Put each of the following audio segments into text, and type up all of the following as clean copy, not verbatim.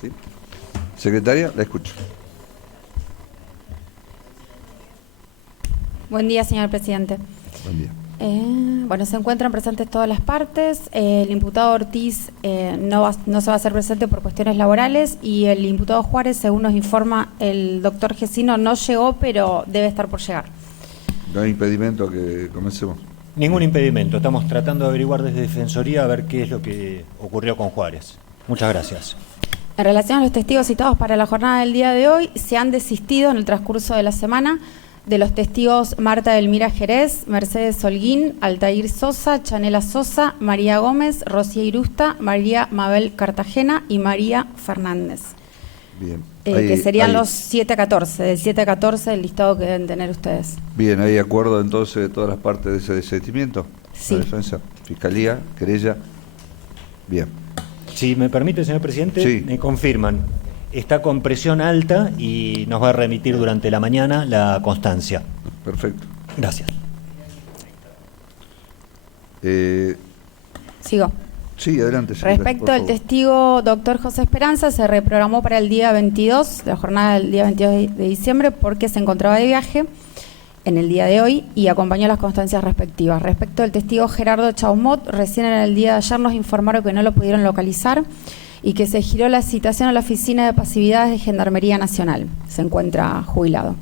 ¿Sí? Secretaria, la escucho. Buen día, señor presidente. Buen día. Bueno, se encuentran presentes todas las partes. El imputado Ortiz no se va a hacer presente por cuestiones laborales y el imputado Juárez, según nos informa el doctor Gesino, no llegó, pero debe estar por llegar. No hay impedimento a que comencemos. Ningún impedimento. Estamos tratando de averiguar desde Defensoría a ver qué es lo que ocurrió con Juárez. Muchas gracias. En relación a los testigos citados para la jornada del día de hoy, se han desistido en el transcurso de la semana de los testigos Marta Elmira Jerez, Mercedes Holguín, Altair Sosa, Chanela Sosa, María Gómez, Rocía Irusta, María Mabel Cartagena y María Fernández. Bien. Que serían los 7 a 14, del 7 a 14 el listado que deben tener ustedes. Bien, ¿hay acuerdo entonces de todas las partes de ese desistimiento? Sí. La defensa, fiscalía, querella. Bien. Si me permite, señor presidente, Sí. me confirman. Está con presión alta y nos va a remitir durante la mañana la constancia. Perfecto. Gracias. Sigo. Sí, adelante. Secretaria, Respecto por al favor. testigo doctor José Esperanza, se reprogramó para el día 22, la jornada del día 22 de diciembre, porque se encontraba de viaje en el día de hoy y acompañó las constancias respectivas. Respecto al testigo Gerardo Chaumot, recién en el día de ayer nos informaron que no lo pudieron localizar y que se giró la citación a la Oficina de Pasividades de Gendarmería Nacional. Se encuentra jubilado.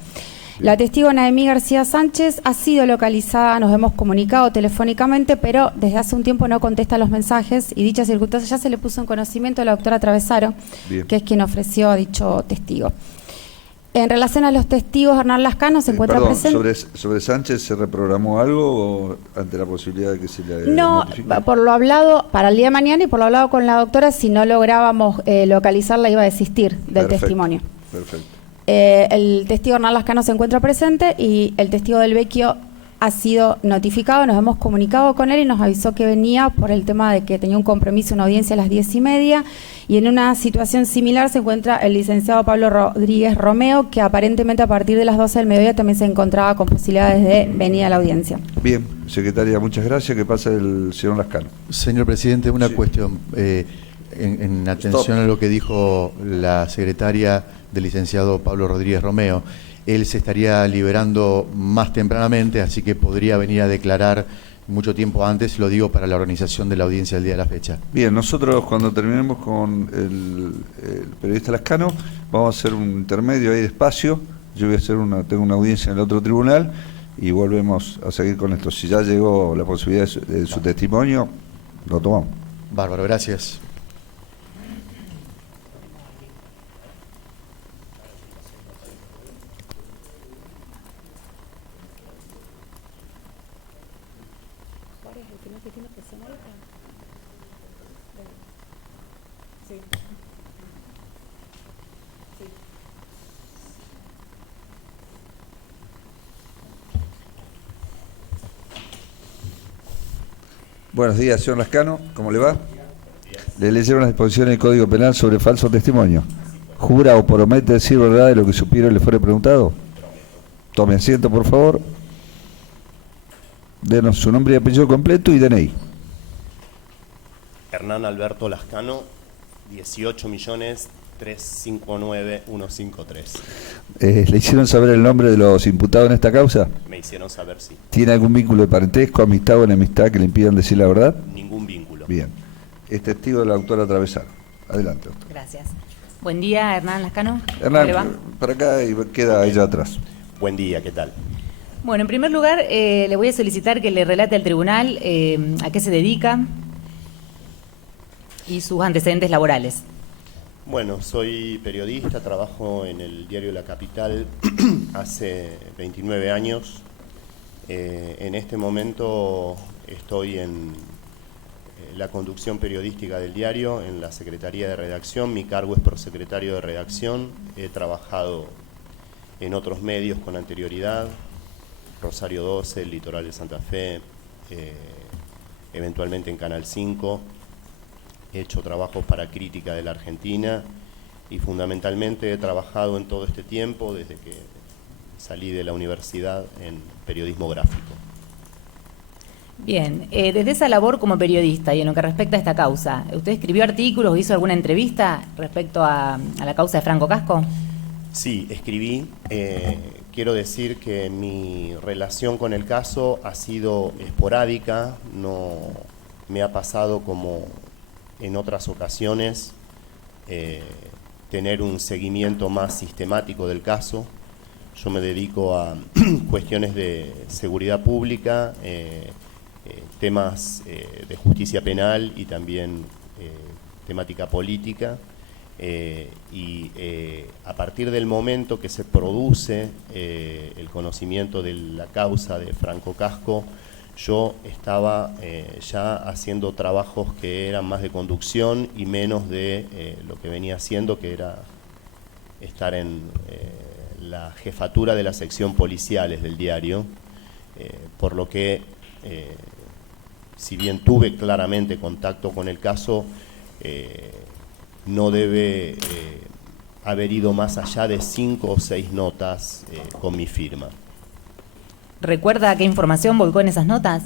La testigo Naemí García Sánchez ha sido localizada, nos hemos comunicado telefónicamente, pero desde hace un tiempo no contesta los mensajes y dicha circunstancia ya se le puso en conocimiento a la doctora Travesaro, Bien. que es quien ofreció a dicho testigo. En relación a los testigos, Hernán Lascano se encuentra Perdón, presente. ¿sobre Sánchez se reprogramó algo o ante la posibilidad de que se le No, notifique? por lo hablado para el día de mañana y por lo hablado con la doctora, si no lográbamos localizarla iba a desistir del Perfecto, testimonio. Perfecto. El testigo Hernán Lascano se encuentra presente y el testigo del Vecchio ha sido notificado, nos hemos comunicado con él y nos avisó que venía por el tema de que tenía un compromiso, una audiencia a las 10:30, y en una situación similar se encuentra el licenciado Pablo Rodríguez Romeo, que aparentemente a partir de las 12 del mediodía también se encontraba con posibilidades de venir a la audiencia. Bien, secretaria, muchas gracias. Que pase el señor Lascano. Señor presidente, una Sí. cuestión. En atención Stop. a lo que dijo la secretaria del licenciado Pablo Rodríguez Romeo, él se estaría liberando más tempranamente, así que podría venir a declarar mucho tiempo antes, lo digo para la organización de la audiencia del día de la fecha. Bien, nosotros cuando terminemos con el periodista Lascano, vamos a hacer un intermedio ahí despacio. Yo voy a hacer tengo una audiencia en el otro tribunal y volvemos a seguir con esto. Si ya llegó la posibilidad de su testimonio, lo tomamos. Bárbaro, gracias. Buenos días, señor Lascano. ¿Cómo le va? Le leyeron las disposiciones del Código Penal sobre falso testimonio. ¿Jura o promete decir verdad de lo que supiera y le fuera preguntado? Tome asiento, por favor. Denos su nombre y apellido completo y DNI. Hernán Alberto Lascano, 18.359.153. ¿Le hicieron saber el nombre de los imputados en esta causa? Me hicieron saber si. ¿Tiene algún vínculo de parentesco, amistad o enemistad que le impidan decir la verdad? Ningún vínculo. Bien. Es testigo de la doctora Travesaro. Adelante, doctor. Gracias. Buen día, Hernán Lascano. ¿Cómo le va? Hernán, para acá y queda ella atrás. Buen día, ¿qué tal? Bueno, en primer lugar, le voy a solicitar que le relate al tribunal a qué se dedica y sus antecedentes laborales. Bueno, soy periodista, trabajo en el diario La Capital hace 29 años. En este momento estoy en la conducción periodística del diario, en la Secretaría de Redacción. Mi cargo es prosecretario de Redacción. He trabajado en otros medios con anterioridad, Rosario 12, el Litoral de Santa Fe, eventualmente en Canal 5. He hecho trabajos para Crítica de la Argentina y fundamentalmente he trabajado en todo este tiempo, desde que salí de la universidad, en periodismo gráfico. Bien, desde esa labor como periodista y en lo que respecta a esta causa, ¿usted escribió artículos o hizo alguna entrevista respecto a la causa de Franco Casco? Sí, escribí. Quiero decir que mi relación con el caso ha sido esporádica, no me ha pasado como en otras ocasiones tener un seguimiento más sistemático del caso. Yo me dedico a cuestiones de seguridad pública, temas de justicia penal y también temática política. A partir del momento que se produce el conocimiento de la causa de Franco Casco, yo estaba ya haciendo trabajos que eran más de conducción y menos de lo que venía haciendo, que era estar en la jefatura de la sección policiales del diario, por lo que, si bien tuve claramente contacto con el caso, no debe haber ido más allá de 5 o 6 notas con mi firma. ¿Recuerda qué información volcó en esas notas?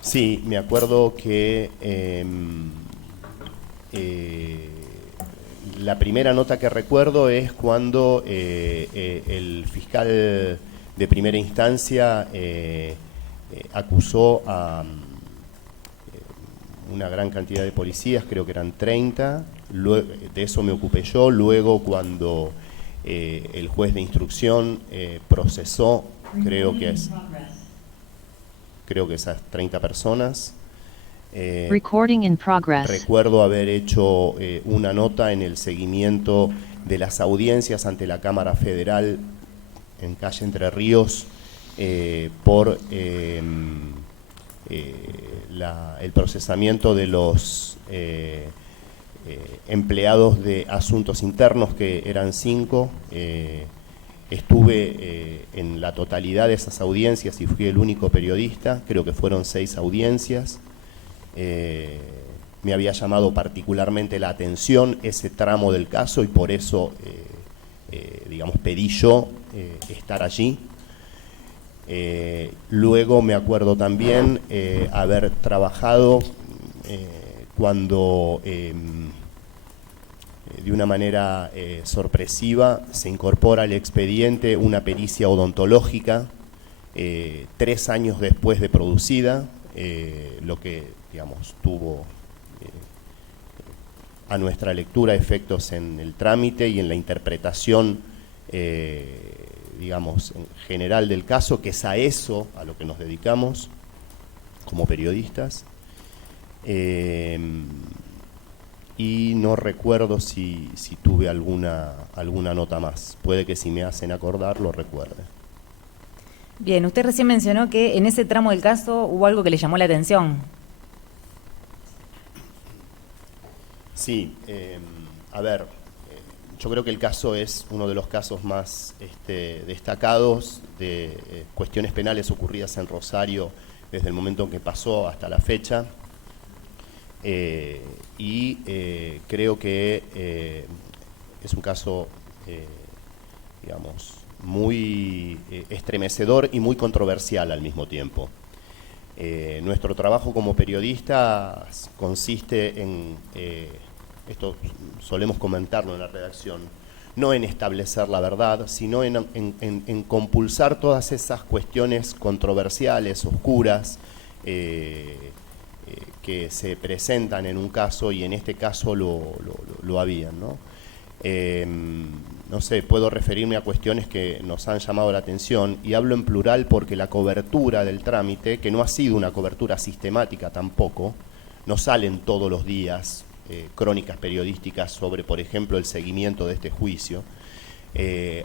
Sí, me acuerdo que la primera nota que recuerdo es cuando el fiscal de primera instancia acusó a una gran cantidad de policías, creo que eran 30, de eso me ocupé yo. Luego, cuando el juez de instrucción procesó, creo que esas 30 personas, Recording in progress. recuerdo haber hecho una nota en el seguimiento de las audiencias ante la Cámara Federal en calle Entre Ríos por el procesamiento de los empleados de asuntos internos, que eran 5. Estuve en la totalidad de esas audiencias y fui el único periodista, creo que fueron 6 audiencias. Me había llamado particularmente la atención ese tramo del caso y por eso, digamos, pedí yo estar allí. Luego me acuerdo también haber trabajado cuando de una manera sorpresiva se incorpora al expediente una pericia odontológica 3 años después de producida, lo que, digamos, tuvo a nuestra lectura efectos en el trámite y en la interpretación digamos, en general del caso, que es a eso a lo que nos dedicamos como periodistas. Y no recuerdo si tuve alguna nota más. Puede que si me hacen acordar lo recuerde. Bien, usted recién mencionó que en ese tramo del caso hubo algo que le llamó la atención. Sí, a ver, yo creo que el caso es uno de los casos más destacados de cuestiones penales ocurridas en Rosario desde el momento en que pasó hasta la fecha. Creo que es un caso, digamos, muy estremecedor y muy controversial al mismo tiempo. Nuestro trabajo como periodistas consiste en, esto solemos comentarlo en la redacción, no en establecer la verdad, sino en compulsar todas esas cuestiones controversiales, oscuras, que se presentan en un caso, y en este caso lo habían, ¿no? No sé, puedo referirme a cuestiones que nos han llamado la atención, y hablo en plural porque la cobertura del trámite, que no ha sido una cobertura sistemática tampoco, no salen todos los días crónicas periodísticas sobre, por ejemplo, el seguimiento de este juicio,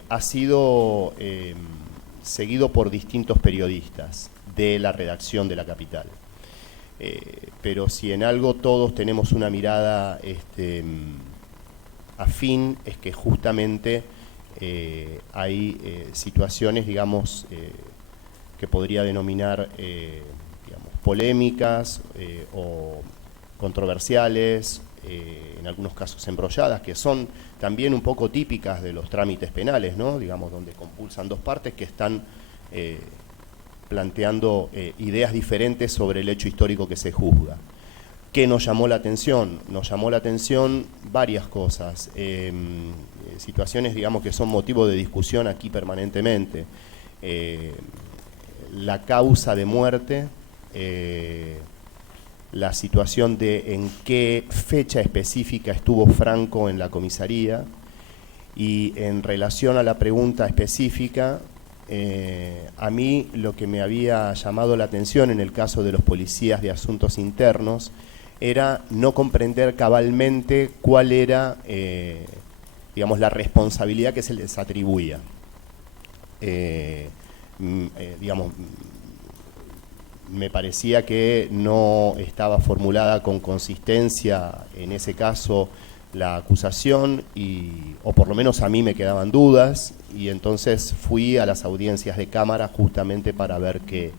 ha sido seguido por distintos periodistas de la redacción de La Capital. Pero si en algo todos tenemos una mirada afín, es que justamente hay situaciones, digamos, que podría denominar digamos, polémicas o controversiales, en algunos casos embrolladas, que son también un poco típicas de los trámites penales, ¿no? Digamos, donde compulsan dos partes que están planteando ideas diferentes sobre el hecho histórico que se juzga. ¿Qué nos llamó la atención? Nos llamó la atención varias cosas, situaciones, digamos, que son motivo de discusión aquí permanentemente. La causa de muerte, la situación de en qué fecha específica estuvo Franco en la comisaría, y en relación a la pregunta específica, a mí lo que me había llamado la atención en el caso de los policías de asuntos internos era no comprender cabalmente cuál era, digamos, la responsabilidad que se les atribuía. Digamos, me parecía que no estaba formulada con consistencia en ese caso la acusación, o por lo menos a mí me quedaban dudas, y entonces fui a las audiencias de cámara justamente para ver qué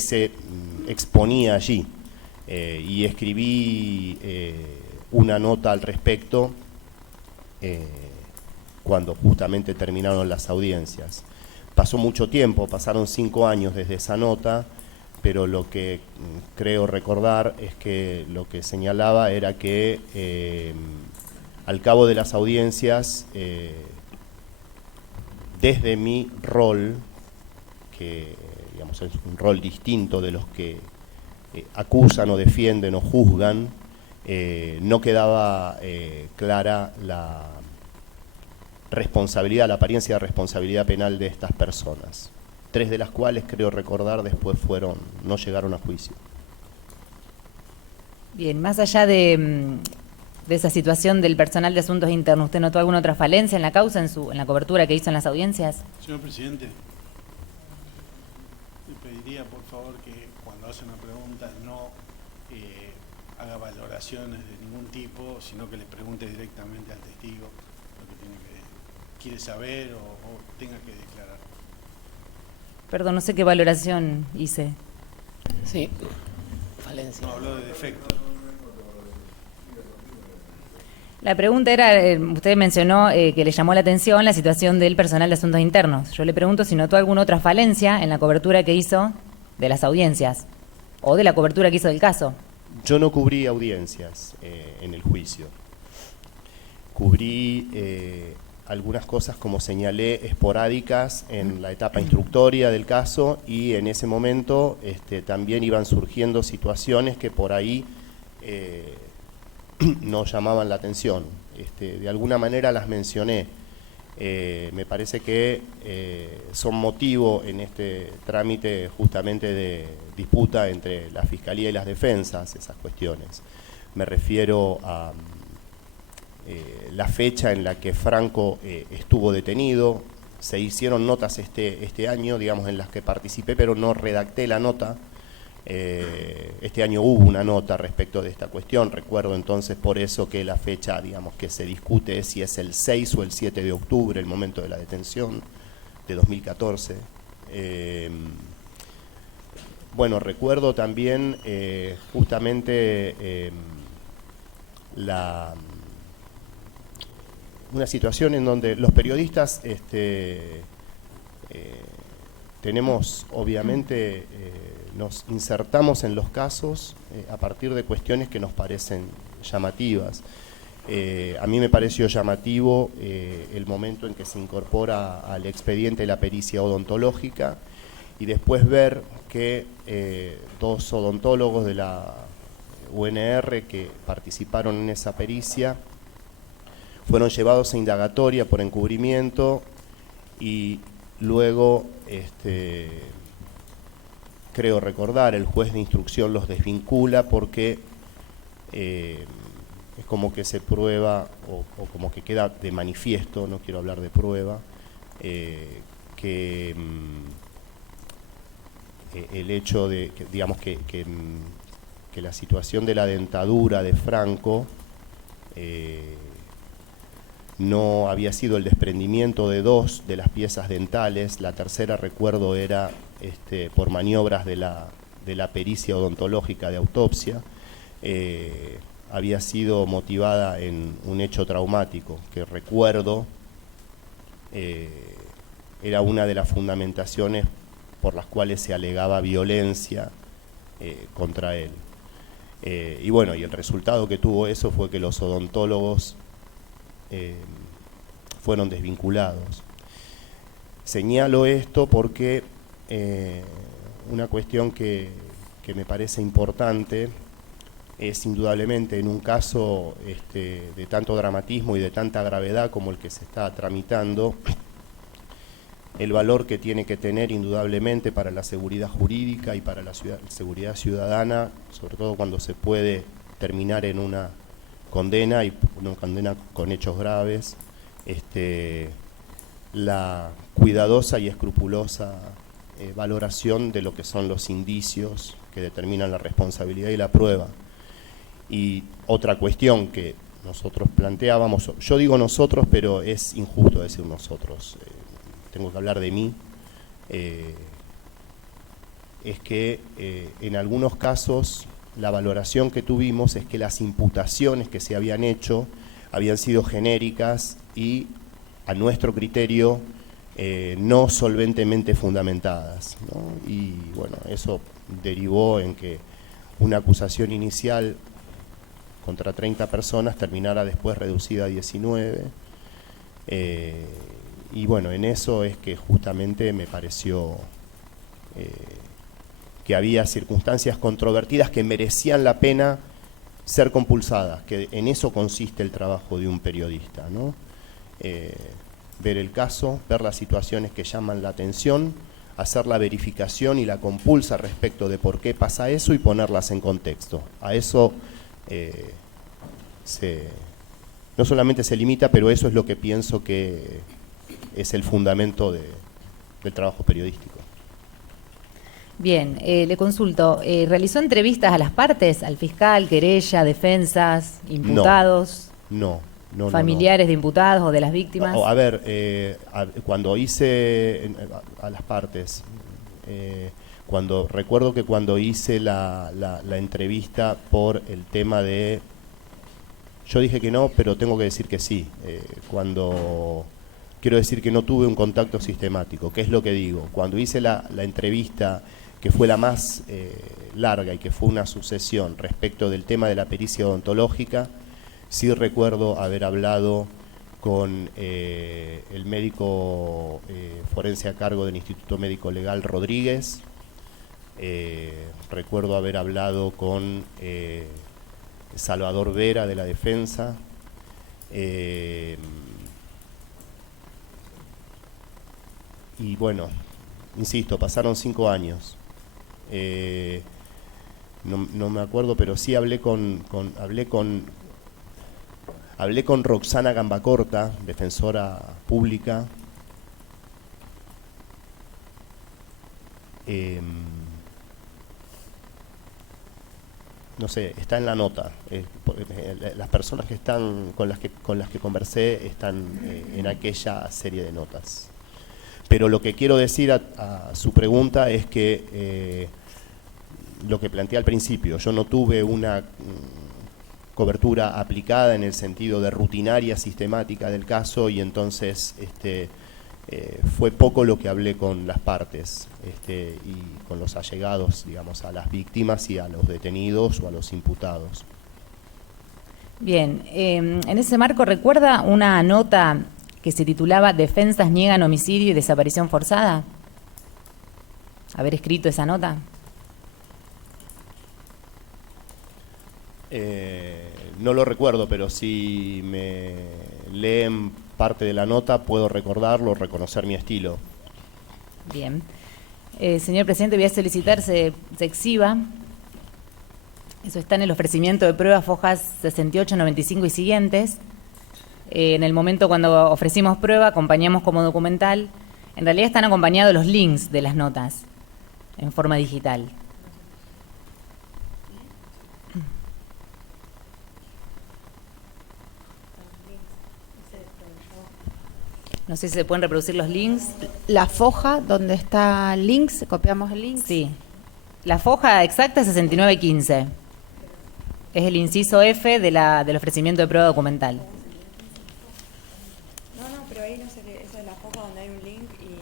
se exponía allí, y escribí una nota al respecto cuando justamente terminaron las audiencias. Pasó mucho tiempo, pasaron 5 años desde esa nota, pero lo que creo recordar es que lo que señalaba era que al cabo de las audiencias, desde mi rol, que digamos es un rol distinto de los que acusan o defienden o juzgan, no quedaba clara la responsabilidad, la apariencia de responsabilidad penal de estas personas. 3 de las cuales, creo recordar, después no llegaron a juicio. Bien, más allá de esa situación del personal de asuntos internos, ¿usted notó alguna otra falencia en la causa, en la cobertura que hizo en las audiencias? Señor presidente, le pediría por favor que cuando hace una pregunta no haga valoraciones de ningún tipo, sino que le pregunte directamente al testigo lo que quiere saber o tenga que declarar. Perdón, no sé qué valoración hice. Sí, falencia. No, habló de defecto. La pregunta era, usted mencionó que le llamó la atención la situación del personal de asuntos internos. Yo le pregunto si notó alguna otra falencia en la cobertura que hizo de las audiencias o de la cobertura que hizo del caso. Yo no cubrí audiencias en el juicio. Cubrí algunas cosas, como señalé, esporádicas en la etapa instructoria del caso, y en ese momento también iban surgiendo situaciones que por ahí nos llamaban la atención. De alguna manera las mencioné. Me parece que son motivo en este trámite justamente de disputa entre la Fiscalía y las defensas, esas cuestiones. Me refiero a la fecha en la que Franco estuvo detenido. Se hicieron notas este año, digamos, en las que participé, pero no redacté la nota. Este año hubo una nota respecto de esta cuestión. Recuerdo entonces por eso que la fecha, digamos, que se discute es si es el 6 o el 7 de octubre, el momento de la detención de 2014. Bueno, recuerdo también justamente una situación en donde los periodistas tenemos, obviamente, nos insertamos en los casos a partir de cuestiones que nos parecen llamativas. A mí me pareció llamativo el momento en que se incorpora al expediente la pericia odontológica, y después ver que 2 odontólogos de la UNR que participaron en esa pericia fueron llevados a indagatoria por encubrimiento, y luego, creo recordar, el juez de instrucción los desvincula porque es como que se prueba, o como que queda de manifiesto, no quiero hablar de prueba, que el hecho de, digamos, que la situación de la dentadura de Franco no había sido el desprendimiento de 2 de las piezas dentales. La tercera, recuerdo, era por maniobras de la pericia odontológica de autopsia. Había sido motivada en un hecho traumático que recuerdo era una de las fundamentaciones por las cuales se alegaba violencia contra él. Y bueno, y el resultado que tuvo eso fue que los odontólogos fueron desvinculados. Señalo esto porque una cuestión que me parece importante es indudablemente en un caso de tanto dramatismo y de tanta gravedad como el que se está tramitando, el valor que tiene que tener indudablemente para la seguridad jurídica y para la seguridad ciudadana, sobre todo cuando se puede terminar en una condena y una condena con hechos graves, la cuidadosa y escrupulosa valoración de lo que son los indicios que determinan la responsabilidad y la prueba. Y otra cuestión que nosotros planteábamos, yo digo nosotros, pero es injusto decir nosotros, tengo que hablar de mí, es que en algunos casos la valoración que tuvimos es que las imputaciones que se habían hecho habían sido genéricas y a nuestro criterio no solventemente fundamentadas, ¿no? Y bueno, eso derivó en que una acusación inicial contra 30 personas terminara después reducida a 19. Y bueno, en eso es que justamente me pareció que había circunstancias controvertidas que merecían la pena ser compulsadas, que en eso consiste el trabajo de un periodista, ¿no? Ver el caso, ver las situaciones que llaman la atención, hacer la verificación y la compulsa respecto de por qué pasa eso y ponerlas en contexto. A eso no solamente se limita, pero eso es lo que pienso que es el fundamento del trabajo periodístico. Bien, le consulto, ¿realizó entrevistas a las partes, al fiscal, querella, defensas, imputados? No. ¿Familiares de imputados o de las víctimas? A ver, cuando hice a las partes, recuerdo que cuando hice la entrevista por el tema de... Yo dije que no, pero tengo que decir que sí. Quiero decir que no tuve un contacto sistemático. ¿Qué es lo que digo? Cuando hice la entrevista, que fue la más larga y que fue una sucesión respecto del tema de la pericia odontológica, sí recuerdo haber hablado con el médico forense a cargo del Instituto Médico Legal Rodríguez, recuerdo haber hablado con Salvador Vera de la Defensa, y bueno, insisto, pasaron 5 años. No me acuerdo, pero sí hablé con Roxana Gambacorta, defensora pública. No sé, está en la nota. Las personas que están con las que conversé están en aquella serie de notas. Pero lo que quiero decir a su pregunta es que lo que planteé al principio, yo no tuve una cobertura aplicada en el sentido de rutinaria, sistemática del caso, y entonces fue poco lo que hablé con las partes y con los allegados, digamos, a las víctimas y a los detenidos o a los imputados. Bien, en ese marco, ¿recuerda una nota que se titulaba Defensas niegan homicidio y desaparición forzada? ¿Haber escrito esa nota? No lo recuerdo, pero si me leen parte de la nota puedo recordarlo, reconocer mi estilo. Bien. Señor presidente, voy a solicitar se exhiba. Eso está en el ofrecimiento de pruebas, fojas 68, 95 y siguientes. En el momento cuando ofrecimos prueba, acompañamos como documental. En realidad están acompañados los links de las notas en forma digital. No sé si se pueden reproducir los links. La foja donde está links, copiamos el link. Sí. La foja exacta es 6915. Es el inciso F del ofrecimiento de prueba documental. No, pero ahí no sé qué, esa es la foja donde hay un link y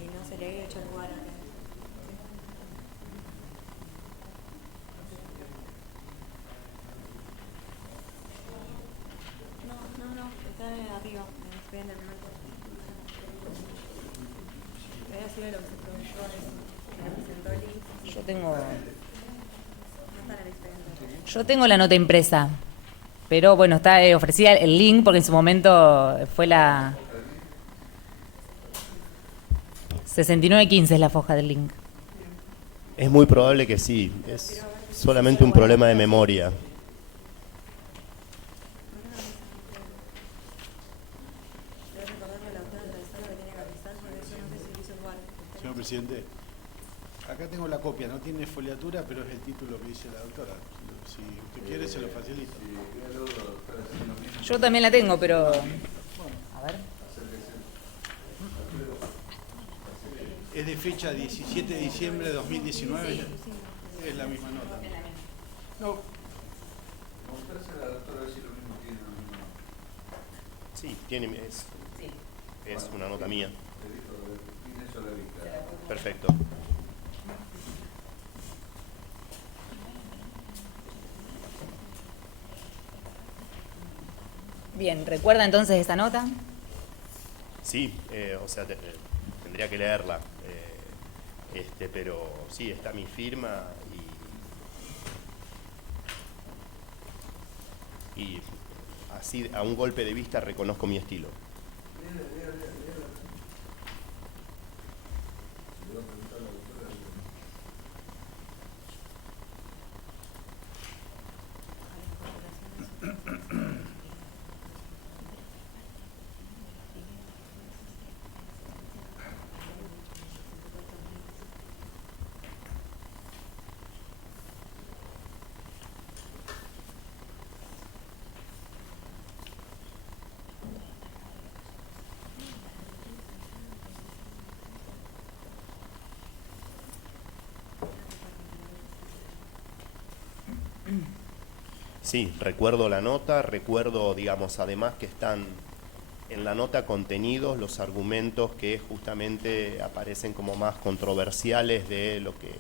Yo tengo la nota impresa, pero bueno, está ofrecida el link porque en su momento fue la 6915 es la foja del link. Es muy probable que sí, es solamente un problema de memoria. Señor presidente, acá tengo la copia, no tiene foliatura, pero es el título que dice la doctora. Si usted quiere, se lo facilito. Yo también la tengo, pero... A ver. Es de fecha 17 de diciembre de 2019. Sí. Es la misma nota. No. Sí, es una nota mía. Perfecto. Bien, ¿recuerda entonces esta nota? Sí, o sea, tendría que leerla, pero sí, está mi firma y así a un golpe de vista reconozco mi estilo. Sí, recuerdo la nota, recuerdo, digamos, además que están en la nota contenidos los argumentos que justamente aparecen como más controversiales de lo que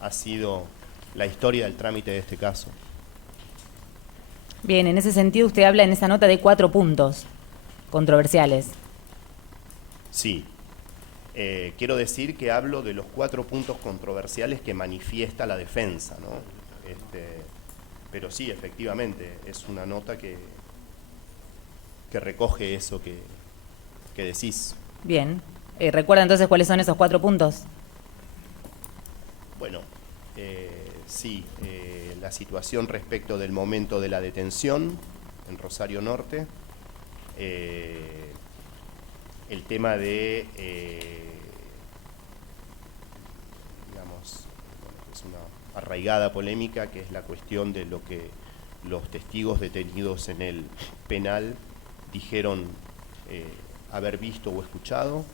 ha sido la historia del trámite de este caso. Bien, en ese sentido usted habla en esa nota de 4 puntos controversiales. Sí. Quiero decir que hablo de los 4 puntos controversiales que manifiesta la defensa, ¿no? Pero sí, efectivamente, es una nota que recoge eso que decís. Bien. ¿Recuerda entonces cuáles son esos 4 puntos? Bueno, sí, la situación respecto del momento de la detención en Rosario Norte, el tema de, digamos, es una arraigada polémica que es la cuestión de lo que los testigos detenidos en el penal dijeron haber visto o escuchado,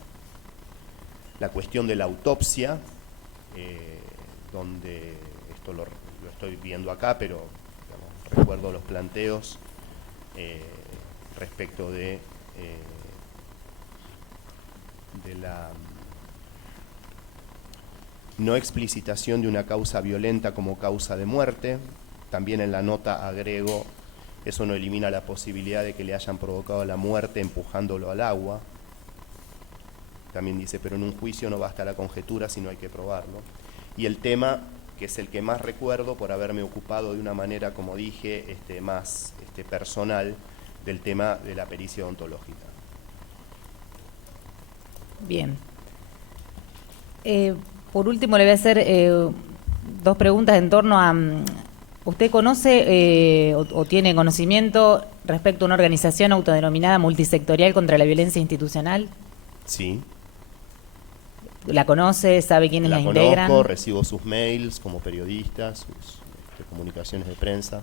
la cuestión de la autopsia, donde esto lo estoy viendo acá, pero digamos, recuerdo los planteos respecto de la no explicitación de una causa violenta como causa de muerte. También en la nota agrego, eso no elimina la posibilidad de que le hayan provocado la muerte empujándolo al agua. También dice, pero en un juicio no basta la conjetura, sino hay que probarlo. Y el tema, que es el que más recuerdo por haberme ocupado de una manera, como dije, más personal, del tema de la pericia odontológica. Bien. Por último, le voy a hacer 2 preguntas en torno a... ¿Usted conoce o tiene conocimiento respecto a una organización autodenominada multisectorial contra la violencia institucional? Sí. ¿La conoce? ¿Sabe quiénes la integran? Conozco, recibo sus mails como periodista, sus comunicaciones de prensa.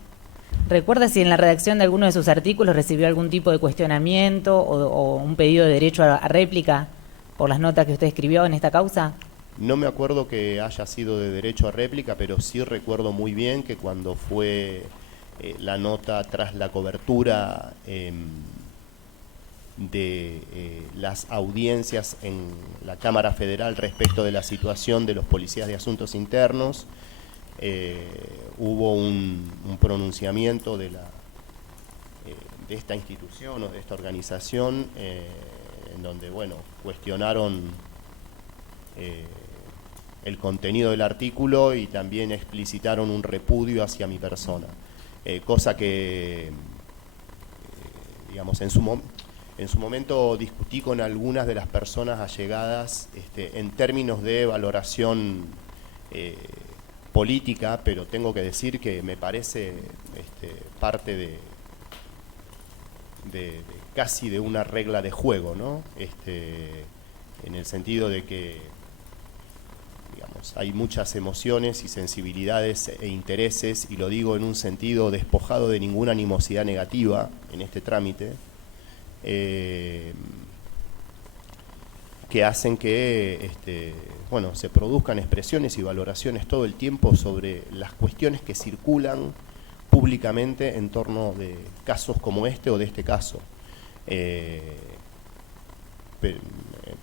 ¿Recuerda si en la redacción de alguno de sus artículos recibió algún tipo de cuestionamiento o un pedido de derecho a réplica por las notas que usted escribió en esta causa? No me acuerdo que haya sido de derecho a réplica, pero sí recuerdo muy bien que cuando fue la nota tras la cobertura de las audiencias en la Cámara Federal respecto de la situación de los policías de asuntos internos, hubo un pronunciamiento de esta institución o de esta organización, en donde, bueno, cuestionaron el contenido del artículo y también explicitaron un repudio hacia mi persona, cosa que, digamos, en su momento discutí con algunas de las personas allegadas en términos de valoración política, pero tengo que decir que me parece parte de casi de una regla de juego, ¿no? En el sentido de que, digamos, hay muchas emociones y sensibilidades e intereses, y lo digo en un sentido despojado de ninguna animosidad negativa en este trámite, que hacen que bueno, se produzcan expresiones y valoraciones todo el tiempo sobre las cuestiones que circulan públicamente en torno de casos como este o de este caso.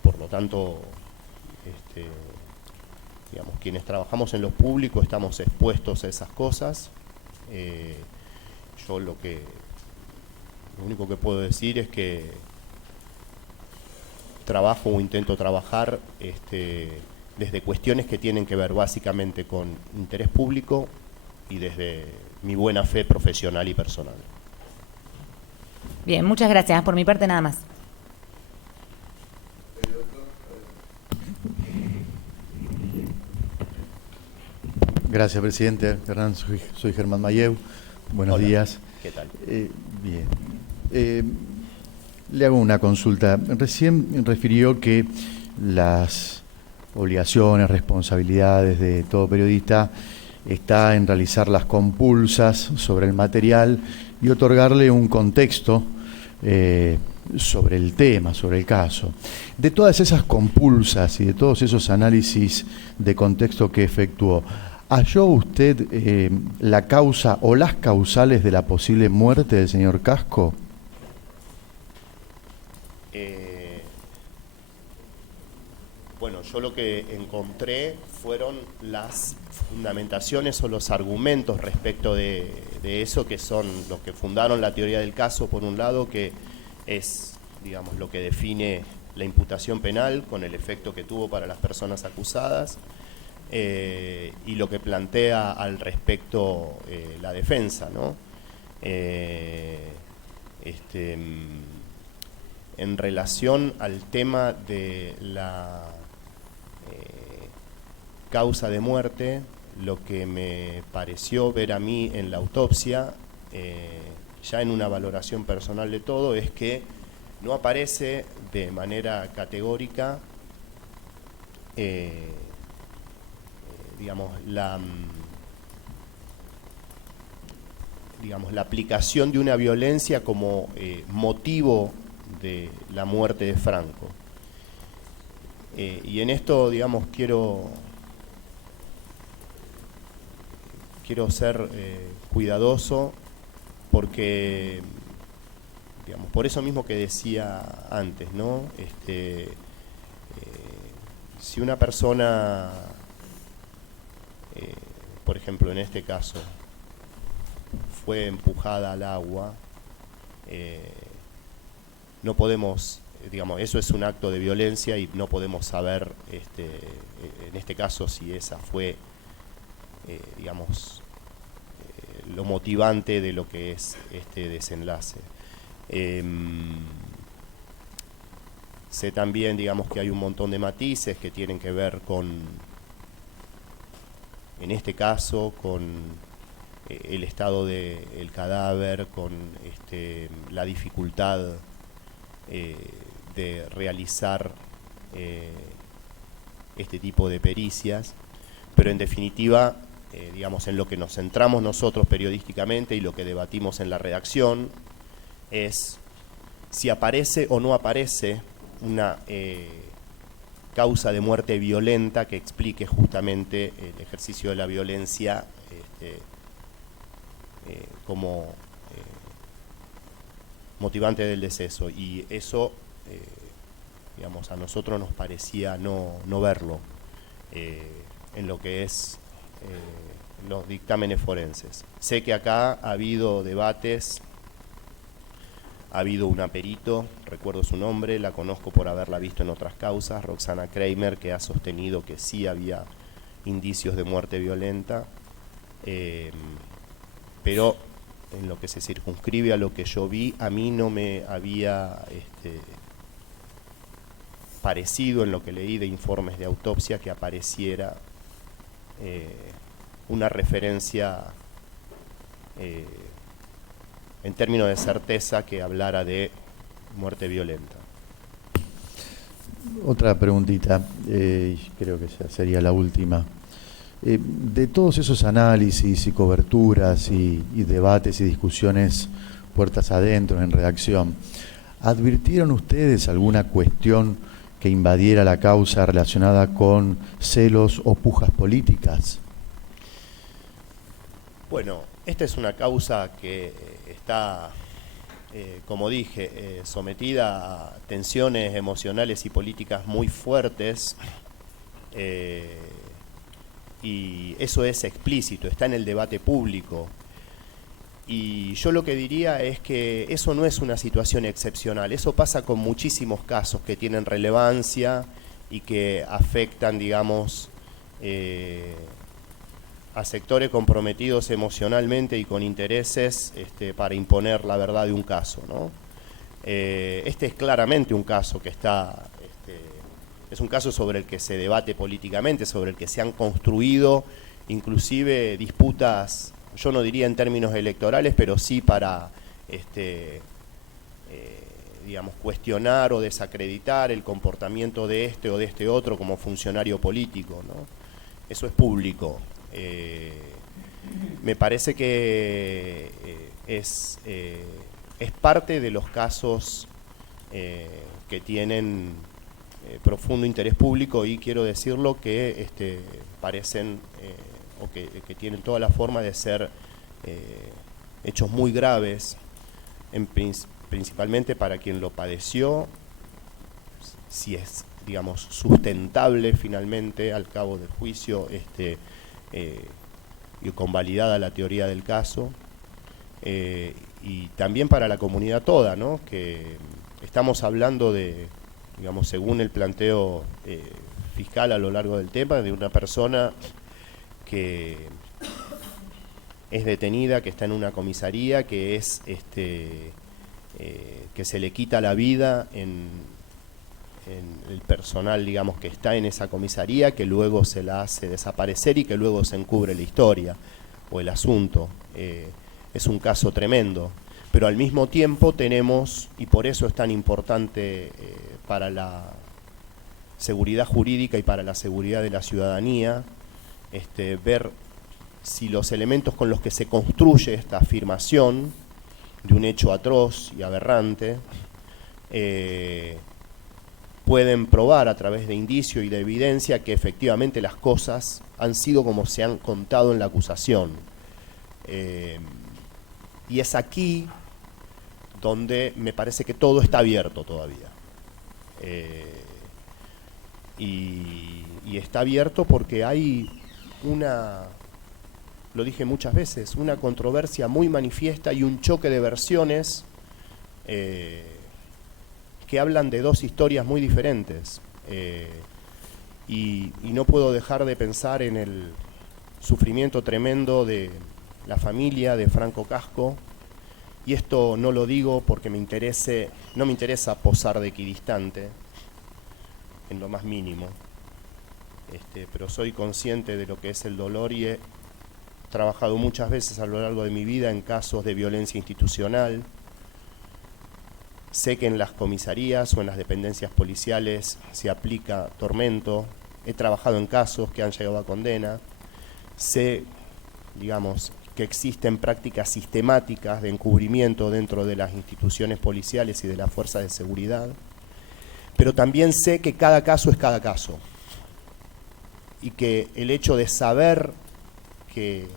Por lo tanto, digamos, quienes trabajamos en lo público estamos expuestos a esas cosas. Yo lo único que puedo decir es que trabajo o intento trabajar desde cuestiones que tienen que ver básicamente con interés público y desde mi buena fe profesional y personal. Bien, muchas gracias. Por mi parte nada más. Gracias, presidente. Hernán, soy Germán Mayeu. Buenos Hola. días. ¿Qué tal? Bien. Le hago una consulta. Recién refirió que las obligaciones, responsabilidades de todo periodista está en realizar las compulsas sobre el material y otorgarle un contexto sobre el tema, sobre el caso. De todas esas compulsas y de todos esos análisis de contexto que efectuó, ¿halló usted la causa o las causales de la posible muerte del señor Casco? Bueno, yo lo que encontré fueron las fundamentaciones o los argumentos respecto de eso, que son los que fundaron la teoría del caso, por un lado, que es, digamos, lo que define la imputación penal con el efecto que tuvo para las personas acusadas, y lo que plantea al respecto la defensa, ¿no? En relación al tema de la causa de muerte, lo que me pareció ver a mí en la autopsia, ya en una valoración personal de todo, es que no aparece de manera categórica digamos, la aplicación de una violencia como motivo de la muerte de Franco. Y en esto, digamos, quiero ser cuidadoso, porque, digamos, por eso mismo que decía antes, ¿no? Si una persona, por ejemplo, en este caso, fue empujada al agua, no podemos, digamos, eso es un acto de violencia y no podemos saber, en este caso, si esa fue, digamos, lo motivante de lo que es este desenlace. Sé también, digamos, que hay un montón de matices que tienen que ver con, en este caso, con el estado del cadáver, con la dificultad de realizar este tipo de pericias, pero en definitiva, digamos, en lo que nos centramos nosotros periodísticamente y lo que debatimos en la redacción es si aparece o no aparece una causa de muerte violenta que explique justamente el ejercicio de la violencia como motivante del deceso, y eso, digamos, a nosotros nos parecía no verlo en lo que es los dictámenes forenses. Sé que acá ha habido debates Ha habido una perito, recuerdo su nombre, la conozco por haberla visto en otras causas, Roxana Kramer, que ha sostenido que sí había indicios de muerte violenta, pero en lo que se circunscribe a lo que yo vi, a mí no me había parecido en lo que leí de informes de autopsia que apareciera una referencia en términos de certeza que hablara de muerte violenta. Otra preguntita, creo que ya sería la última. De todos esos análisis y coberturas y debates y discusiones puertas adentro en redacción, ¿advirtieron ustedes alguna cuestión que invadiera la causa relacionada con celos o pujas políticas? Bueno, esta es una causa que está, como dije, sometida a tensiones emocionales y políticas muy fuertes, y eso es explícito, está en el debate público. Y yo lo que diría es que eso no es una situación excepcional, eso pasa con muchísimos casos que tienen relevancia y que afectan, digamos, a sectores comprometidos emocionalmente y con intereses para imponer la verdad de un caso, ¿no? Este es claramente un caso que está, es un caso sobre el que se debate políticamente, sobre el que se han construido inclusive disputas, yo no diría en términos electorales, pero sí para digamos, cuestionar o desacreditar el comportamiento de este o de este otro como funcionario político, ¿no? Eso es público. Me parece que es parte de los casos que tienen profundo interés público y quiero decirlo que parecen o que tienen toda la forma de ser hechos muy graves, principalmente para quien lo padeció, si es, digamos, sustentable finalmente al cabo del juicio y convalidada la teoría del caso, y también para la comunidad toda, ¿no? Que estamos hablando de, digamos, según el planteo fiscal a lo largo del tema, de una persona que es detenida, que está en una comisaría, que es que se le quita la vida en el personal, digamos, que está en esa comisaría, que luego se la hace desaparecer y que luego se encubre la historia o el asunto. Es un caso tremendo, pero al mismo tiempo tenemos, y por eso es tan importante para la seguridad jurídica y para la seguridad de la ciudadanía, ver si los elementos con los que se construye esta afirmación de un hecho atroz y aberrante pueden probar a través de indicio y de evidencia que efectivamente las cosas han sido como se han contado en la acusación. Y es aquí donde me parece que todo está abierto todavía. Y está abierto porque hay una, lo dije muchas veces, una controversia muy manifiesta y un choque de versiones que hablan de dos historias muy diferentes. Y no puedo dejar de pensar en el sufrimiento tremendo de la familia de Franco Casco, y esto no lo digo porque no me interesa posar de equidistante en lo más mínimo, pero soy consciente de lo que es el dolor y he trabajado muchas veces a lo largo de mi vida en casos de violencia institucional. Sé que en las comisarías o en las dependencias policiales se aplica tormento, he trabajado en casos que han llegado a condena, sé, digamos, que existen prácticas sistemáticas de encubrimiento dentro de las instituciones policiales y de las fuerzas de seguridad, pero también sé que cada caso es cada caso y que el hecho de saber que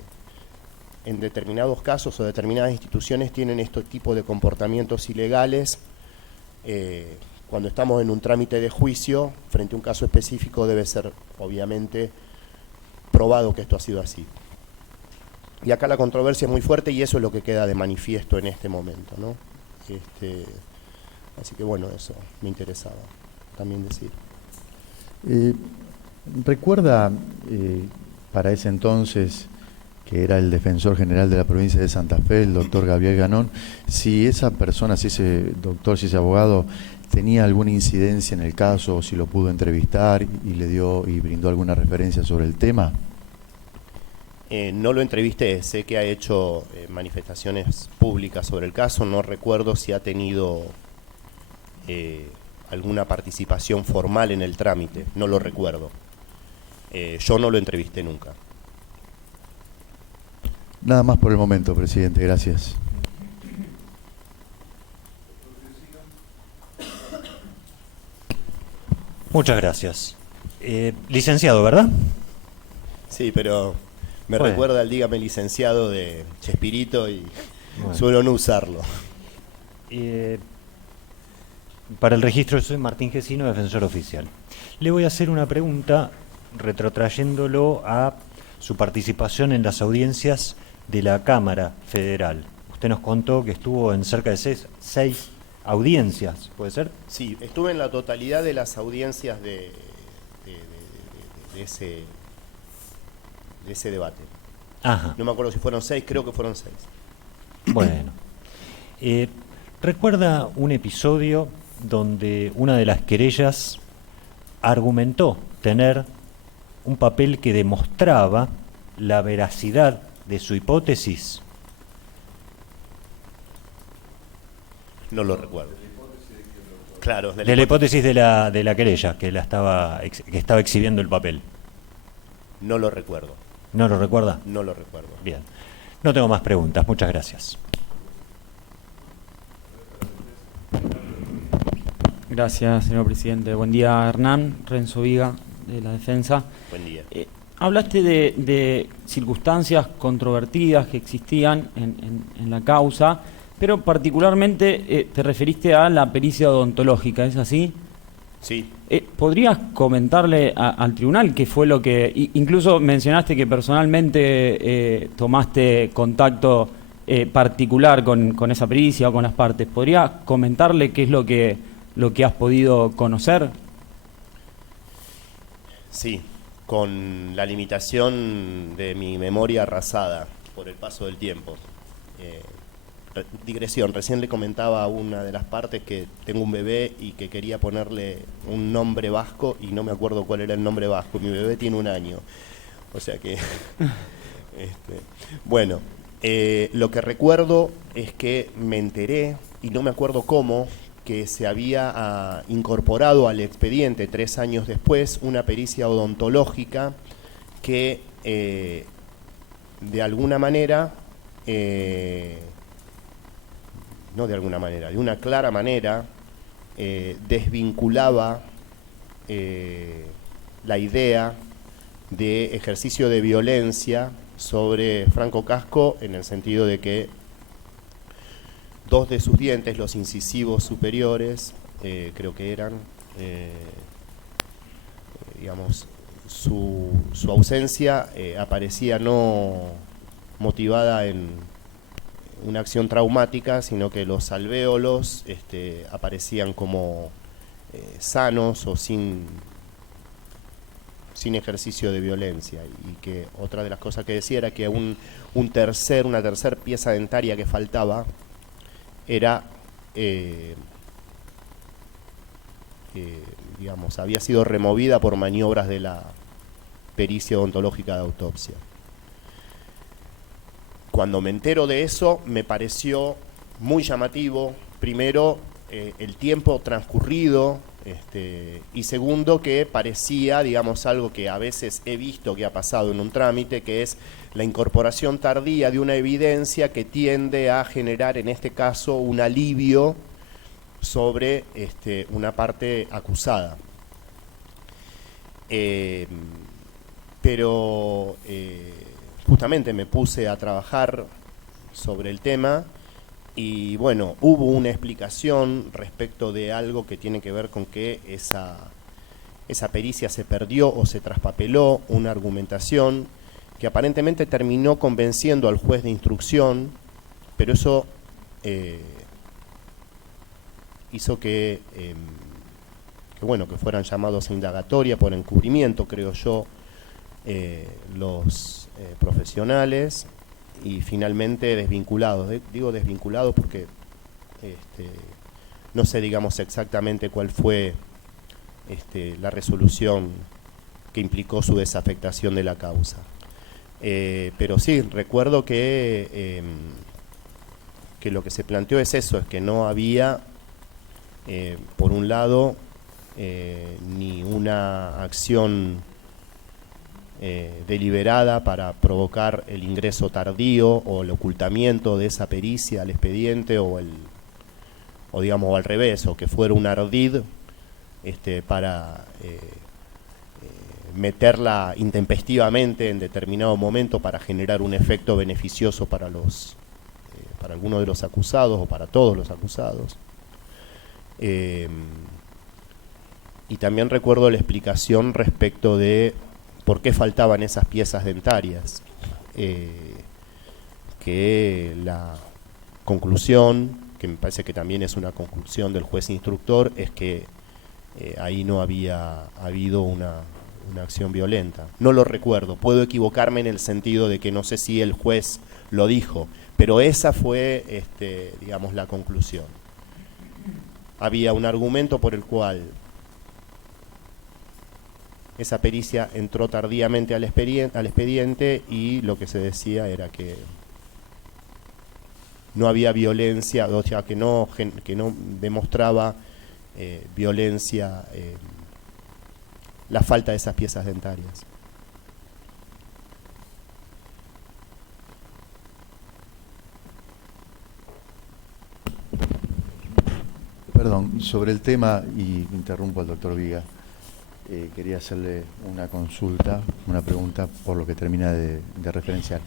en determinados casos o determinadas instituciones tienen este tipo de comportamientos ilegales, cuando estamos en un trámite de juicio frente a un caso específico debe ser obviamente probado que esto ha sido así. Y acá la controversia es muy fuerte y eso es lo que queda de manifiesto en este momento, ¿no? Así que bueno, eso me interesaba también decir. ¿Recuerda para ese entonces, que era el defensor general de la provincia de Santa Fe, el doctor Gabriel Ganón, si esa persona, si ese doctor, si ese abogado tenía alguna incidencia en el caso, o si lo pudo entrevistar y le dio y brindó alguna referencia sobre el tema? No lo entrevisté, sé que ha hecho manifestaciones públicas sobre el caso, no recuerdo si ha tenido alguna participación formal en el trámite, no lo recuerdo. Yo no lo entrevisté nunca. Nada más por el momento, presidente, gracias. Muchas gracias. Licenciado, ¿verdad? Sí, pero me Bueno. recuerda al dígame licenciado de Chespirito y Bueno. suelo no usarlo. Para el registro soy Martín Gesino, defensor oficial. Le voy a hacer una pregunta retrotrayéndolo a su participación en las audiencias de la Cámara Federal. Usted nos contó que estuvo en cerca de seis audiencias, ¿puede ser? Sí, estuve en la totalidad de las audiencias de ese debate. Ajá. No me acuerdo si fueron 6, creo que fueron 6. Bueno. ¿Recuerda un episodio donde una de las querellas argumentó tener un papel que demostraba la veracidad de su hipótesis? No lo recuerdo. Claro, De la hipótesis de la querella, que estaba exhibiendo el papel. No lo recuerdo. ¿No lo recuerda? No lo recuerdo. Bien. No tengo más preguntas. Muchas gracias. Gracias, señor presidente. Buen día, Hernán. Renzo Viga, de la Defensa. Buen día. Hablaste de circunstancias controvertidas que existían en la causa, pero particularmente te referiste a la pericia odontológica, ¿es así? Sí. ¿Podrías comentarle al tribunal qué fue lo que... Incluso mencionaste que personalmente tomaste contacto particular con esa pericia o con las partes. ¿Podrías comentarle qué es lo que has podido conocer? Sí, con la limitación de mi memoria arrasada por el paso del tiempo. Digresión, recién le comentaba a una de las partes que tengo un bebé y que quería ponerle un nombre vasco y no me acuerdo cuál era el nombre vasco. Mi bebé tiene 1 año, o sea que... Bueno, lo que recuerdo es que me enteré, y no me acuerdo cómo, que se había incorporado al expediente 3 años después una pericia odontológica que de alguna manera... no de alguna manera, de una clara manera, desvinculaba la idea de ejercicio de violencia sobre Franco Casco, en el sentido de que 2 de sus dientes, los incisivos superiores, creo que eran, digamos, su ausencia aparecía no motivada en una acción traumática, sino que los alvéolos aparecían como sanos o sin ejercicio de violencia, y que otra de las cosas que decía era que una tercer pieza dentaria que faltaba era digamos, había sido removida por maniobras de la pericia odontológica de autopsia. Cuando me entero de eso, me pareció muy llamativo, primero, el tiempo transcurrido, y segundo, que parecía, digamos, algo que a veces he visto que ha pasado en un trámite, que es la incorporación tardía de una evidencia que tiende a generar, en este caso, un alivio sobre una parte acusada. Pero justamente me puse a trabajar sobre el tema y bueno, hubo una explicación respecto de algo que tiene que ver con que esa pericia se perdió o se traspapeló, una argumentación que aparentemente terminó convenciendo al juez de instrucción, pero eso hizo que fueran llamados a indagatoria por encubrimiento, creo yo, los profesionales, y finalmente desvinculados. Digo desvinculados porque no sé, digamos, exactamente cuál fue la resolución que implicó su desafectación de la causa. Pero sí, recuerdo que lo que se planteó es eso, es que no había, por un lado, ni una acción deliberada para provocar el ingreso tardío o el ocultamiento de esa pericia al expediente, o digamos al revés, o que fuera un ardid para meterla intempestivamente en determinado momento para generar un efecto beneficioso para algunos de los acusados o para todos los acusados. Y también recuerdo la explicación respecto de por qué faltaban esas piezas dentarias, que la conclusión, que me parece que también es una conclusión del juez instructor, es que ahí no había habido una acción violenta. No lo recuerdo, puedo equivocarme en el sentido de que no sé si el juez lo dijo, pero esa fue, digamos, la conclusión. Había un argumento por el cual esa pericia entró tardíamente al expediente, y lo que se decía era que no había violencia, o sea, que no demostraba violencia la falta de esas piezas dentarias. Perdón, sobre el tema, y interrumpo al doctor Viga, quería hacerle una consulta, una pregunta por lo que termina de referenciar.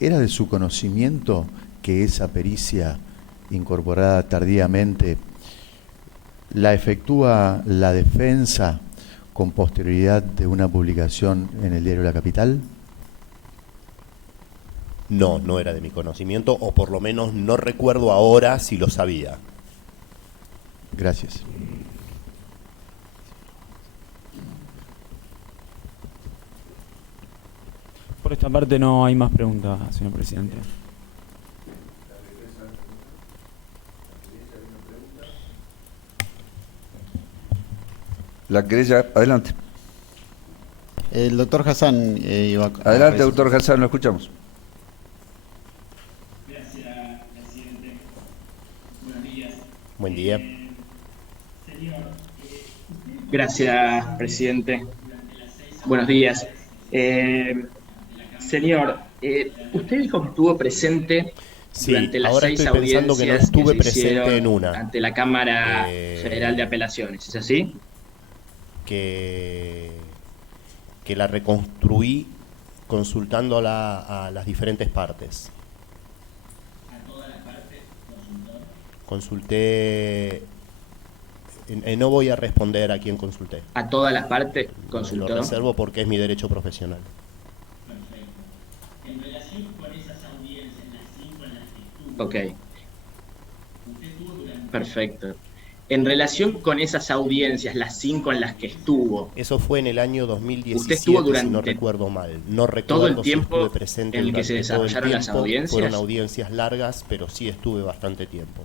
¿Era de su conocimiento que esa pericia incorporada tardíamente la efectúa la defensa con posterioridad de una publicación en el diario La Capital? No, no era de mi conocimiento, o por lo menos no recuerdo ahora si lo sabía. Gracias. Por esta parte no hay más preguntas, señor presidente. La querella, adelante. El doctor Hassan iba a... Adelante, doctor Hassan, lo escuchamos. Gracias, presidente. Buenos días. Buen día. Gracias, presidente. Buenos días. Señor, usted dijo que estuvo presente durante las ahora 6 estoy pensando que no audiencias estuve que se presente hicieron en una. ante la Cámara Federal de Apelaciones, ¿es así? Que la reconstruí consultando a las diferentes partes. ¿A todas las partes consultó? Consulté... no voy a responder a quién consulté. ¿A todas las partes consultó? Lo reservo porque es mi derecho profesional. Perfecto. En relación con esas audiencias, las 5 en las que estuvo... Ok. Usted estuvo durante... Perfecto. En relación con esas audiencias, las 5 en las que estuvo... Eso fue en el año 2017, usted estuvo durante si no recuerdo mal. No recuerdo todo el tiempo si estuve presente en el que se durante todo el desarrollaron las tiempo. audiencias. Fueron audiencias largas, pero sí estuve bastante tiempo.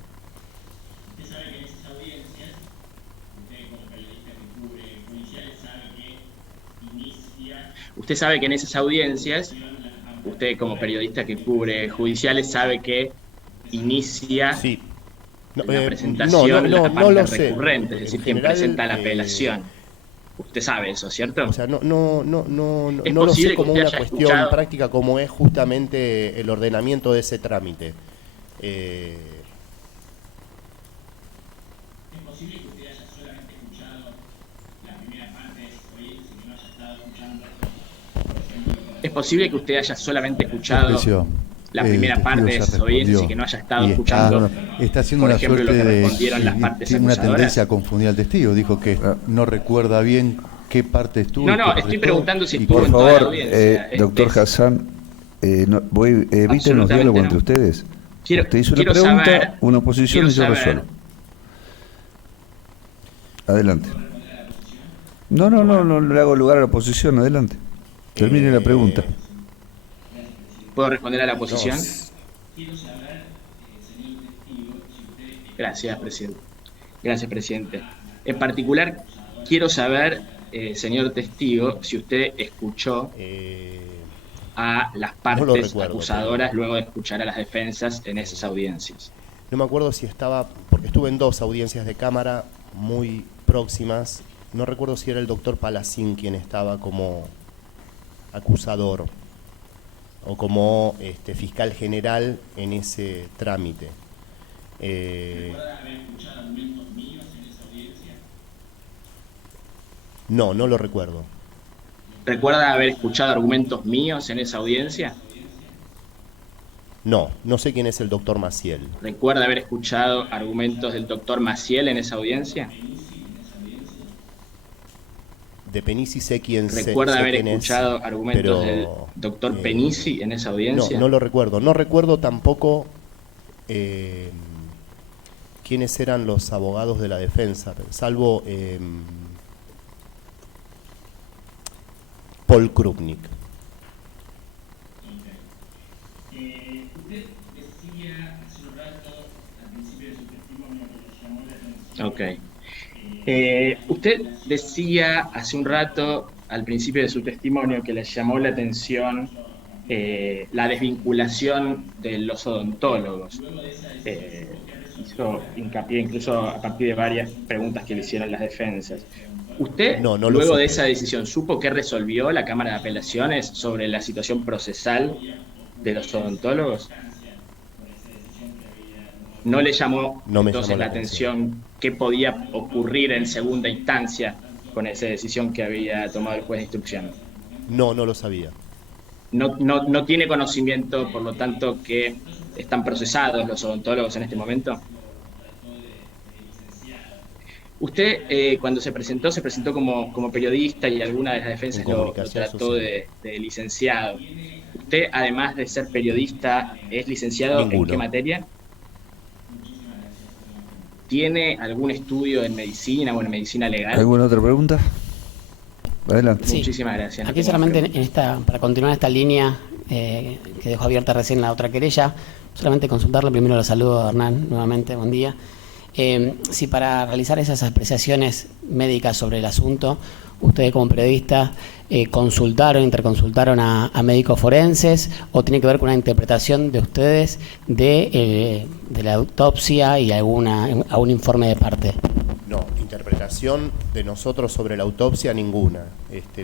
Usted sabe que en esas audiencias, usted como periodista que cubre judiciales sabe que inicia... Usted sabe que en esas audiencias, usted como periodista que cubre judiciales sabe que inicia... Sí. La presentación, la parte no lo recurrente, es decir, quien general, presenta la apelación. Usted sabe eso, ¿cierto? O sea, no ¿Es lo sé posible como que una usted haya cuestión escuchado? práctica, como es justamente el ordenamiento de ese trámite. ¿Es posible que usted haya solamente escuchado la primera parte de esa audiencia y que no haya estado escuchando, por ejemplo? ¿Es posible que usted haya solamente escuchado la primera parte de esa audiencia y que no haya estado escuchando, está haciendo por una ejemplo, suerte lo que de... respondieron las partes tiene una acusadoras? tendencia a confundir al testigo. Dijo que no recuerda bien qué parte estuvo. No, y qué estoy prestó, preguntando si y estuvo Por en toda la favor, audiencia. doctor Hassan, eviten los diálogos entre ustedes. Usted hizo una pregunta, una oposición y yo resuelvo. Adelante. No le hago lugar a la oposición, adelante. Termine la pregunta. ¿Puedo responder a la oposición? No. Gracias, presidente. Gracias, presidente. En particular, quiero saber, señor testigo, si usted escuchó a las No lo partes recuerdo, acusadoras pero luego de escuchar a las defensas en esas audiencias. No me acuerdo si estaba, porque estuve en 2 audiencias de cámara muy próximas. No recuerdo si era el doctor Palacín quien estaba como acusador o como fiscal general en ese trámite. ¿Recuerda haber escuchado argumentos míos en esa audiencia? No lo recuerdo. ¿Recuerda haber escuchado argumentos míos en esa audiencia? No sé quién es el doctor Maciel. ¿Recuerda haber escuchado argumentos del doctor Maciel en esa audiencia? De Penici sé quién es. ¿Recuerda haber escuchado argumentos del doctor Penici en esa audiencia? No lo recuerdo. No recuerdo tampoco quiénes eran los abogados de la defensa, salvo Paul Krupnik. Usted decía hace un rato, al principio de su testimonio, que le llamó la atención. Usted decía hace un rato, al principio de su testimonio, que le llamó la atención la desvinculación de los odontólogos. Hizo hincapié incluso a partir de varias preguntas que le hicieron las defensas. ¿Usted, luego de esa decisión, supo qué resolvió la Cámara de Apelaciones sobre la situación procesal de los odontólogos? ¿No le llamó entonces la atención qué podía ocurrir en segunda instancia con esa decisión que había tomado el juez de instrucción? No lo sabía. ¿No tiene conocimiento, por lo tanto, que están procesados los odontólogos en este momento? Usted, cuando se presentó como periodista y alguna de las defensas lo trató de licenciado. ¿Usted, además de ser periodista, es licenciado en qué materia? ¿Tiene algún estudio en medicina o en medicina legal? ¿Alguna otra pregunta? Adelante. Sí. Muchísimas gracias. Aquí solamente para continuar esta línea que dejó abierta recién la otra querella, solamente consultarle, primero lo saludo a Hernán nuevamente, buen día. Si para realizar esas apreciaciones médicas sobre el asunto, ustedes como periodistas interconsultaron a médicos forenses, o tiene que ver con una interpretación de ustedes de la autopsia y algún informe de parte. No, interpretación de nosotros sobre la autopsia ninguna.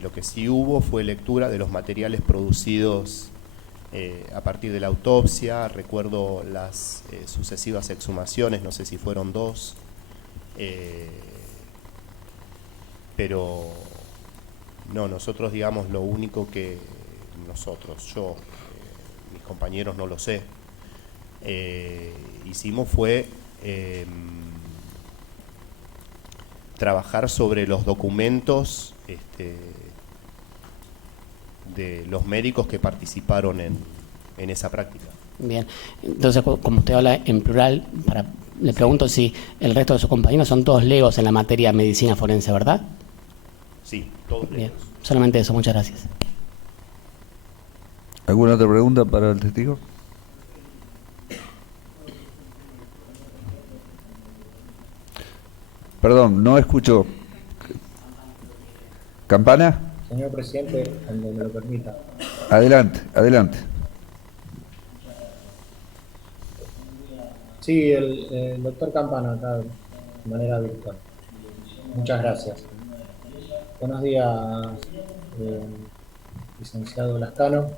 Lo que sí hubo fue lectura de los materiales producidos a partir de la autopsia. Recuerdo las sucesivas exhumaciones, no sé si fueron 2, pero no, nosotros digamos lo único que yo, mis compañeros no lo sé, hicimos fue trabajar sobre los documentos de los médicos que participaron en esa práctica. Bien, entonces como usted habla en plural, le pregunto si el resto de sus compañeros son todos legos en la materia de medicina forense, ¿verdad? Sí, todos legos. Bien, solamente eso, muchas gracias. ¿Alguna otra pregunta para el testigo? Perdón, no escucho. ¿Campana? Señor presidente, cuando me lo permita. Adelante. Sí, el doctor Campana, acá de manera virtual. Muchas gracias. Buenos días, licenciado Lascano.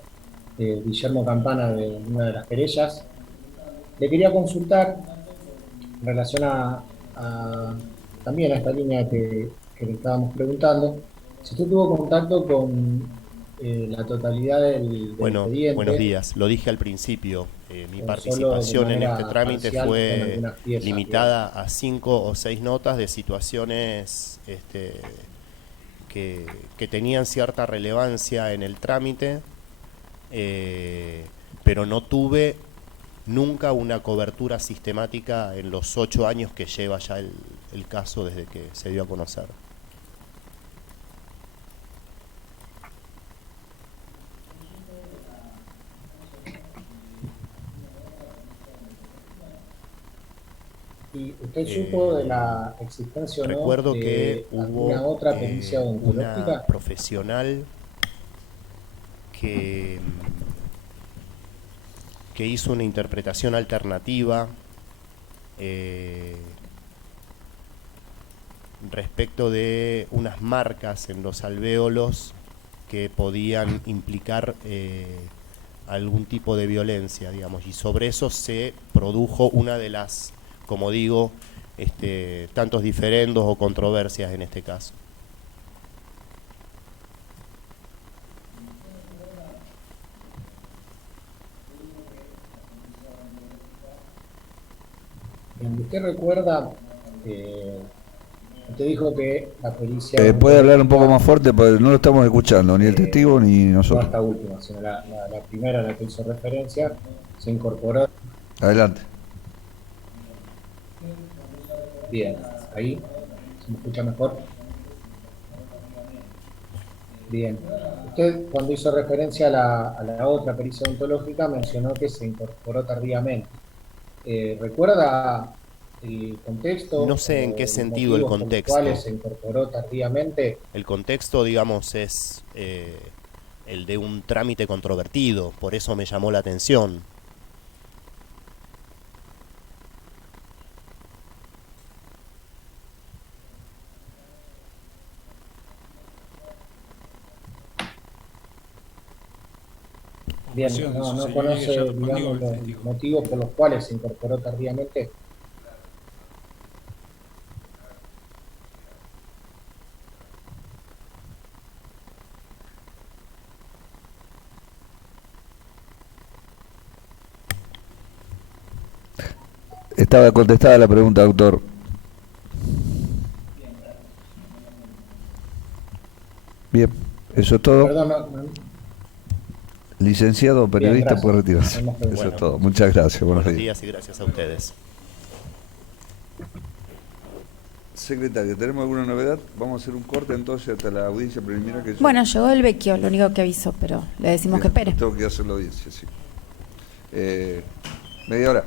Guillermo Campana, de una de las querellas. Le quería consultar en relación también a esta línea que le estábamos preguntando, si usted tuvo contacto con la totalidad del expediente. Buenos días. Lo dije al principio. Mi participación en este trámite fue limitada a 5 o 6 notas de situaciones que tenían cierta relevancia en el trámite, pero no tuve nunca una cobertura sistemática en los 8 años que lleva ya el caso desde que se dio a conocer. ¿Y usted supo de la existencia o no Recuerdo de que alguna hubo otra pericia odontológica? una profesional que hizo una interpretación alternativa respecto de unas marcas en los alvéolos que podían implicar algún tipo de violencia, digamos, y sobre eso se produjo una de las, como digo, tantos diferendos o controversias en este caso. Bien, ¿usted recuerda, usted dijo que la pericia... ¿Puede hablar un poco más fuerte? Porque no lo estamos escuchando, ni el testigo ni No nosotros. esta última, sino la primera a la que hizo referencia, se incorporó... Adelante. Bien, ahí, ¿se me escucha mejor? Bien. Usted, cuando hizo referencia a la otra pericia odontológica, mencionó que se incorporó tardíamente. ¿Recuerda el contexto? No sé en qué sentido el contexto. ¿Cuáles se incorporó tardíamente? El contexto, digamos, es el de un trámite controvertido, por eso me llamó la atención. Bien, no conoce, digamos, los motivos por los cuales se incorporó tardíamente. Estaba contestada la pregunta, doctor. Bien, eso es todo. Perdón, Licenciado periodista, Bien, puede retirarse. Bueno, Eso es todo. Muchas gracias. Buenos días. Buenos días y gracias a ustedes. Secretario, ¿tenemos alguna novedad? Vamos a hacer un corte entonces hasta la audiencia preliminar. Que Bueno, llegó el Vecchio, lo único que avisó, pero le decimos que espere. Tengo que hacer la audiencia, sí. Media hora.